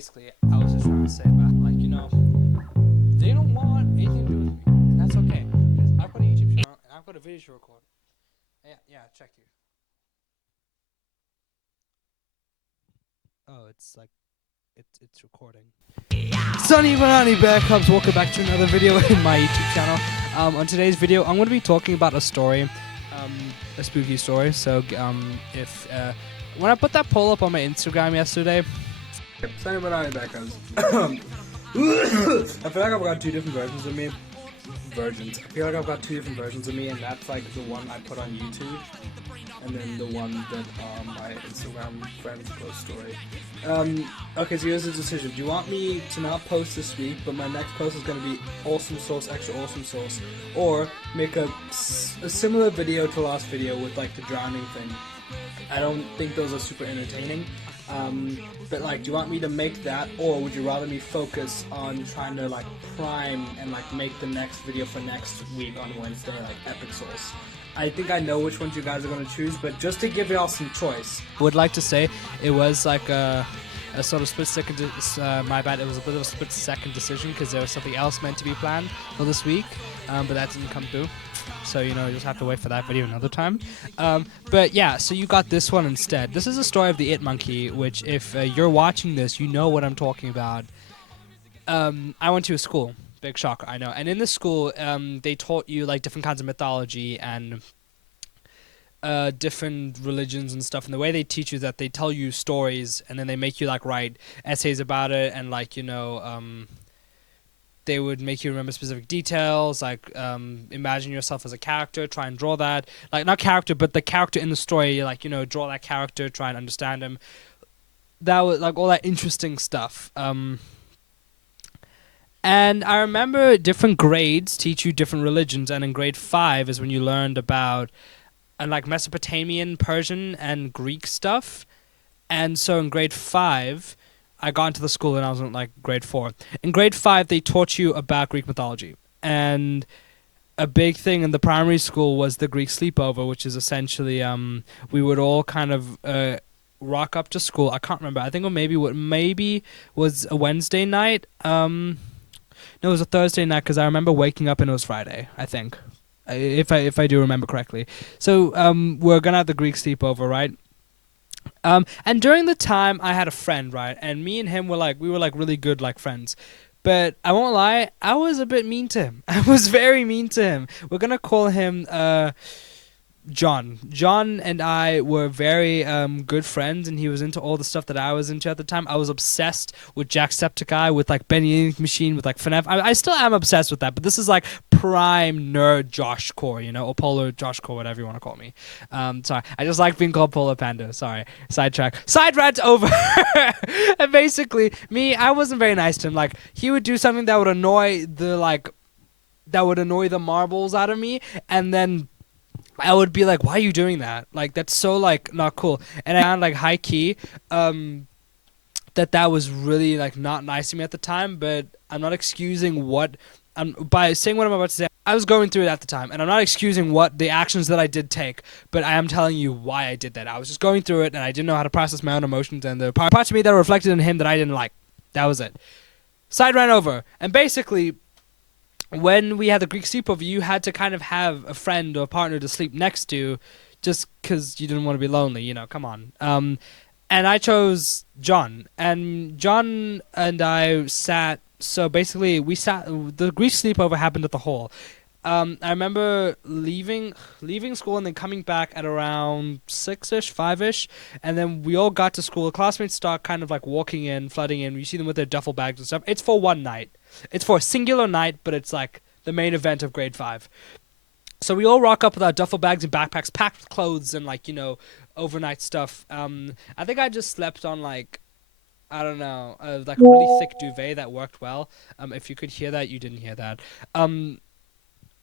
Basically, I was just trying to say about, like, they don't want anything to do with me. And that's okay. Because I've got a YouTube channel and I've got a video to record. Yeah, check you. Oh, it's like, it's recording. Sunny Banani Bear Cubs, welcome back to another video in my YouTube channel. On today's video, I'm going to be talking about a story, a spooky story. So, when I put that poll up on my Instagram yesterday, Sunny Banani Bear Cubs. I feel like I've got two different versions of me. I feel like I've got two different versions of me, and that's like the one I put on YouTube, and then the one that my Instagram friends post story. Okay, so here's the decision. Do you want me to not post this week, but my next post is going to be awesome sauce, extra awesome sauce, or make a similar video to last video with like the drowning thing? I don't think those are super entertaining. But like, do you want me to make that, or would you rather me focus on trying to like prime and like make the next video for next week on Wednesday, like epic sauce? I think I know which ones you guys are going to choose, but just to give y'all some choice, I would like to say it was like a sort of split second, my bad, it was a bit of a split second decision because there was something else meant to be planned for this week, but that didn't come through. So, you just have to wait for that video another time. But yeah, so you got this one instead. This is a story of the It Monkey, which if you're watching this, you know what I'm talking about. I went to a school. Big shocker, I know. And in this school, they taught you like different kinds of mythology and different religions and stuff. And the way they teach you is that they tell you stories and then they make you like write essays about it and like, they would make you remember specific details, like imagine yourself as a character, try and draw that. Like, not character, but the character in the story, like, draw that character, try and understand him. That was, like, all that interesting stuff. And I remember different grades teach you different religions, and in grade 5 is when you learned about, like, Mesopotamian, Persian, and Greek stuff. And so in grade 5... I got into the school and I was in like grade 4. In grade 5, they taught you about Greek mythology. And a big thing in the primary school was the Greek sleepover, which is essentially we would all kind of rock up to school. I can't remember. I think maybe was a Wednesday night. No, it was a Thursday night because I remember waking up and it was Friday, I think, if I do remember correctly. So we're gonna have the Greek sleepover, right? And during the time, I had a friend, right? And me and him were like really good, like, friends. But I won't lie, I was a bit mean to him. I was very mean to him. We're gonna call him, John. John and I were very good friends, and he was into all the stuff that I was into at the time. I was obsessed with Jacksepticeye, with like Benny Ink Machine, with like FNAF. I still am obsessed with that, but this is like prime nerd Josh Core, or Polar Josh Core, whatever you want to call me. Sorry, I just like being called Polar Panda. Sorry, sidetrack. Side rant over. And basically, I wasn't very nice to him. Like, he would do something that would annoy the marbles out of me, and then I would be like, why are you doing that? Like, that's so, like, not cool. And I found, like, high key, that was really, like, not nice to me at the time, but I'm not excusing by saying what I'm about to say, I was going through it at the time, and I'm not excusing what the actions that I did take, but I am telling you why I did that. I was just going through it, and I didn't know how to process my own emotions, and the parts of me that were reflected in him that I didn't like. That was it. Side ran over. And basically, when we had the Greek sleepover, you had to kind of have a friend or a partner to sleep next to, just because you didn't want to be lonely, come on. And I chose John. And John and I sat, so basically the Greek sleepover happened at the hall. I remember leaving school and then coming back at around 6-ish, 5-ish, and then we all got to school. Classmates start kind of like walking in, flooding in. You see them with their duffel bags and stuff. It's for one night. It's for a singular night, but it's like the main event of grade 5. So we all rock up with our duffel bags and backpacks, packed with clothes and like, overnight stuff. I think I just slept on like, I don't know, like a really thick duvet that worked well. If you could hear that, you didn't hear that.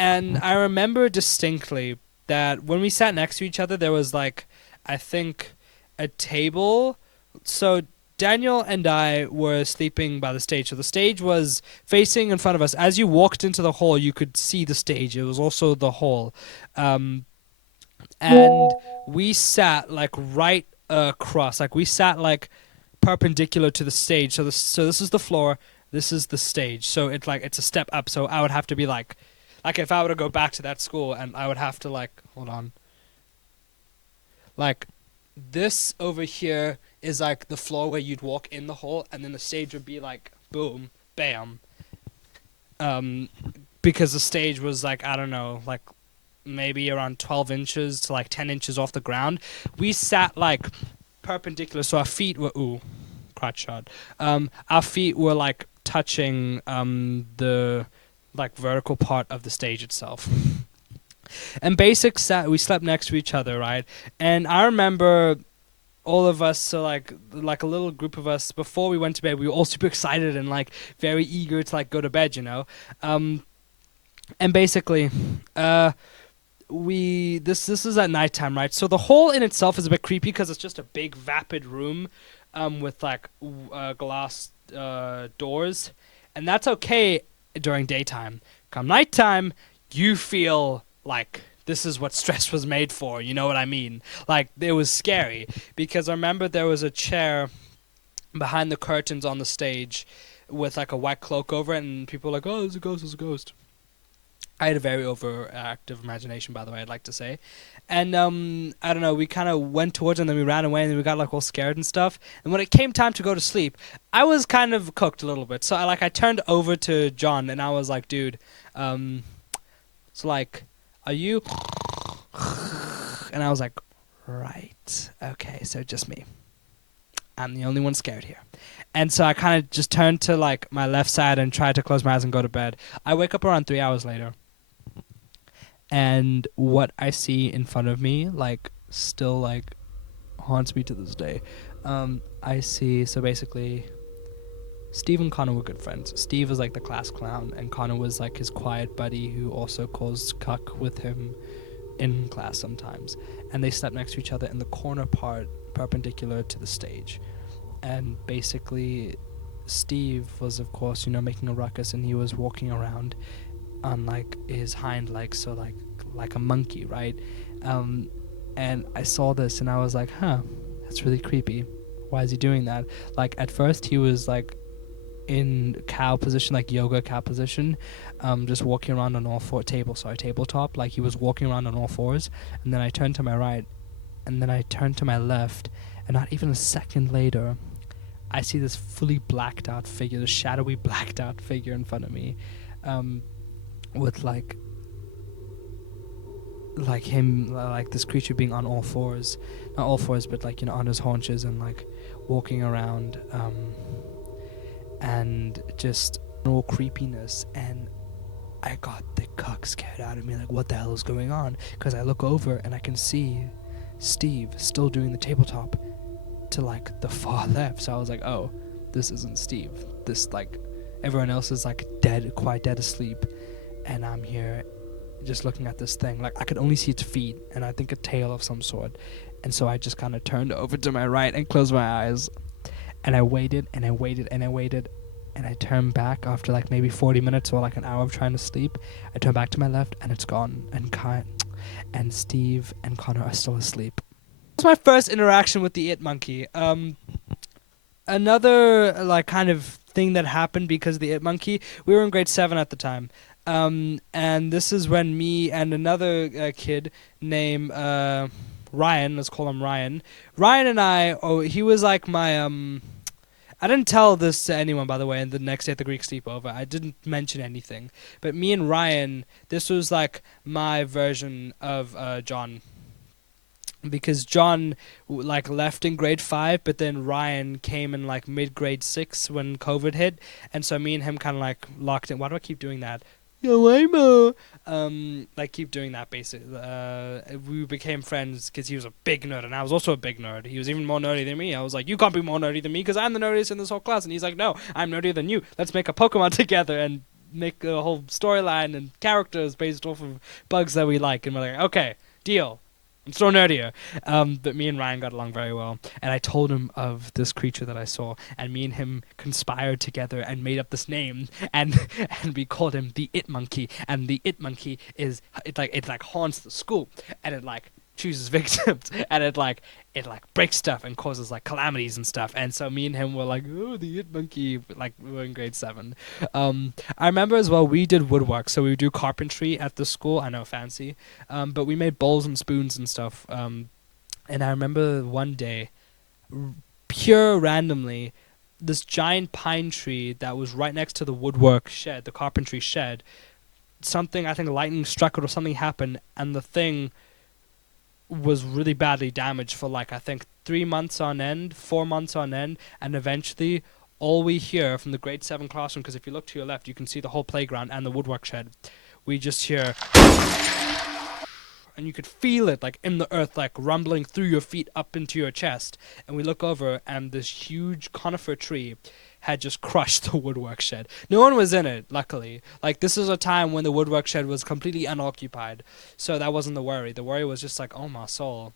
And I remember distinctly that when we sat next to each other, there was like, I think, a table. So Daniel and I were sleeping by the stage. So the stage was facing in front of us. As you walked into the hall, you could see the stage. It was also the hall. And we sat like right across. Like, we sat like perpendicular to the stage. So this is the floor, this is the stage. So it's a step up. So I would have to be like if I were to go back to that school, and I would have to like hold on. Like this over here is like the floor where you'd walk in the hall, and then the stage would be like boom, bam. Um, because the stage was like, I don't know, like maybe around 12 inches to like 10 inches off the ground. We sat like perpendicular, so our feet were crotch shot. Our feet were like touching the like vertical part of the stage itself. And we slept next to each other, right? And I remember all of us, so like a little group of us, before we went to bed, we were all super excited and like very eager to like go to bed, you know. And basically, this is at nighttime, right? So the hall in itself is a bit creepy because it's just a big vapid room, with like glass doors, and that's okay during daytime. Come nighttime, you feel like this is what stress was made for. You know what I mean? Like it was scary because I remember there was a chair behind the curtains on the stage with like a white cloak over it, and people were like, "Oh, there's a ghost! There's a ghost!" I had a very overactive imagination, by the way, I'd like to say. And I don't know, we kind of went towards it, and then we ran away, and then we got like all scared and stuff. And when it came time to go to sleep, I was kind of cooked a little bit. So I turned over to John, and I was like, dude, it's like, are you? And I was like, right, okay, so just me. I'm the only one scared here. And so I kind of just turned to like my left side and tried to close my eyes and go to bed. I wake up around 3 hours later. And what I see in front of me, like, still, like, haunts me to this day. I see, so basically, Steve and Connor were good friends. Steve was, like, the class clown, and Connor was, like, his quiet buddy who also caused cuck with him in class sometimes. And they slept next to each other in the corner part, perpendicular to the stage. And basically, Steve was, of course, you know, making a ruckus, and he was walking around on like his hind legs, so like a monkey, right? And I saw this and I was like, huh, that's really creepy. Why is he doing that? Like at first he was like in cow position, like yoga cow position, just walking around on all four tabletop, like he was walking around on all fours. And then I turned to my right, and then I turned to my left, and not even a second later, I see this fully blacked out figure, this shadowy blacked out figure in front of me. With like him, like this creature being on all fours, not all fours, but like, you know, on his haunches and like walking around, and just all creepiness. And I got the cuck scared out of me, like what the hell is going on? Because I look over and I can see Steve still doing the tabletop to like the far left. So I was like, oh, this isn't Steve. This, like, everyone else is like dead, quite dead asleep. And I'm here just looking at this thing. Like, I could only see its feet and I think a tail of some sort. And so I just kind of turned over to my right and closed my eyes. And I waited and I waited and I waited. And I turned back after like maybe 40 minutes or like an hour of trying to sleep. I turned back to my left and it's gone. And Steve and Connor are still asleep. That was my first interaction with the It Monkey. Another like kind of thing that happened because of the It Monkey, we were in grade 7 at the time. And this is when me and another kid named Ryan, let's call him Ryan. Ryan and I, he was like my, I didn't tell this to anyone, by the way, and the next day at the Greek sleepover. I didn't mention anything. But me and Ryan, this was like my version of John. Because John like left in grade 5, but then Ryan came in like mid-grade 6 when COVID hit. And so me and him kind of like locked in. Why do I keep doing that? Like keep doing that basically. We became friends because he was a big nerd and I was also a big nerd. He was even more nerdy than me. I was like, you can't be more nerdy than me because I'm the nerdiest in this whole class. And he's like, no, I'm nerdier than you. Let's make a Pokemon together and make a whole storyline and characters based off of bugs that we like. And we're like, okay, deal. I'm so nerdier. But me and Ryan got along very well. And I told him of this creature that I saw. And me and him conspired together and made up this name. And we called him the It Monkey. And the It Monkey it haunts the school. And it like chooses victims, and it breaks stuff and causes like calamities and stuff. And so me and him were like, oh, the it monkey. Like we were in grade 7. I remember as well we did woodwork, so we would do carpentry at the school. I know, fancy. But we made bowls and spoons and stuff. And I remember one day, pure randomly, this giant pine tree that was right next to the woodwork shed, the carpentry shed. Something, I think lightning struck it or something happened, and the thing was really badly damaged for like I think 3 months on end, 4 months on end, and eventually all we hear from the grade 7 classroom, because if you look to your left you can see the whole playground and the woodwork shed, we just hear, and you could feel it like in the earth, like rumbling through your feet up into your chest. And we look over, and this huge conifer tree had just crushed the woodwork shed. No one was in it, luckily. Like, this is a time when the woodwork shed was completely unoccupied, so that wasn't the worry. The worry was just like, oh my soul,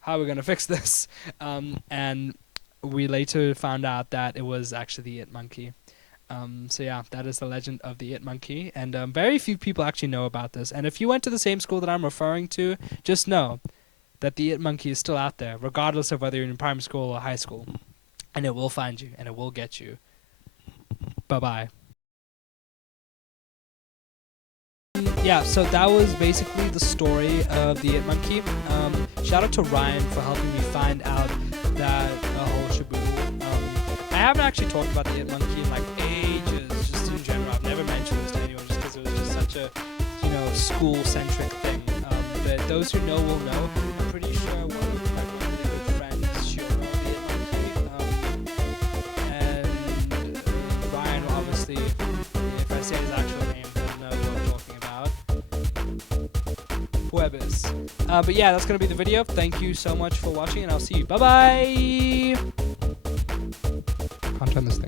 how are we gonna fix this? And we later found out that it was actually the it monkey. So yeah, that is the legend of the it monkey, and very few people actually know about this. And if you went to the same school that I'm referring to, just know that the it monkey is still out there, regardless of whether you're in primary school or high school, and it will find you and it will get you. Bye bye. Yeah, so that was basically the story of the it monkey. Shout out to Ryan for helping me find out that whole shaboodle. I haven't actually talked about the it monkey in like ages, just in general. I've never mentioned this to anyone just because it was just such a, school-centric thing. But those who know will know. I'm pretty sure one of my really good friends, she'll know the it monkey. And Ryan, obviously, if I say his actual name, he'll know what I'm talking about. Whoever's. But yeah, that's going to be the video. Thank you so much for watching, and I'll see you. Bye-bye! Can't turn this thing.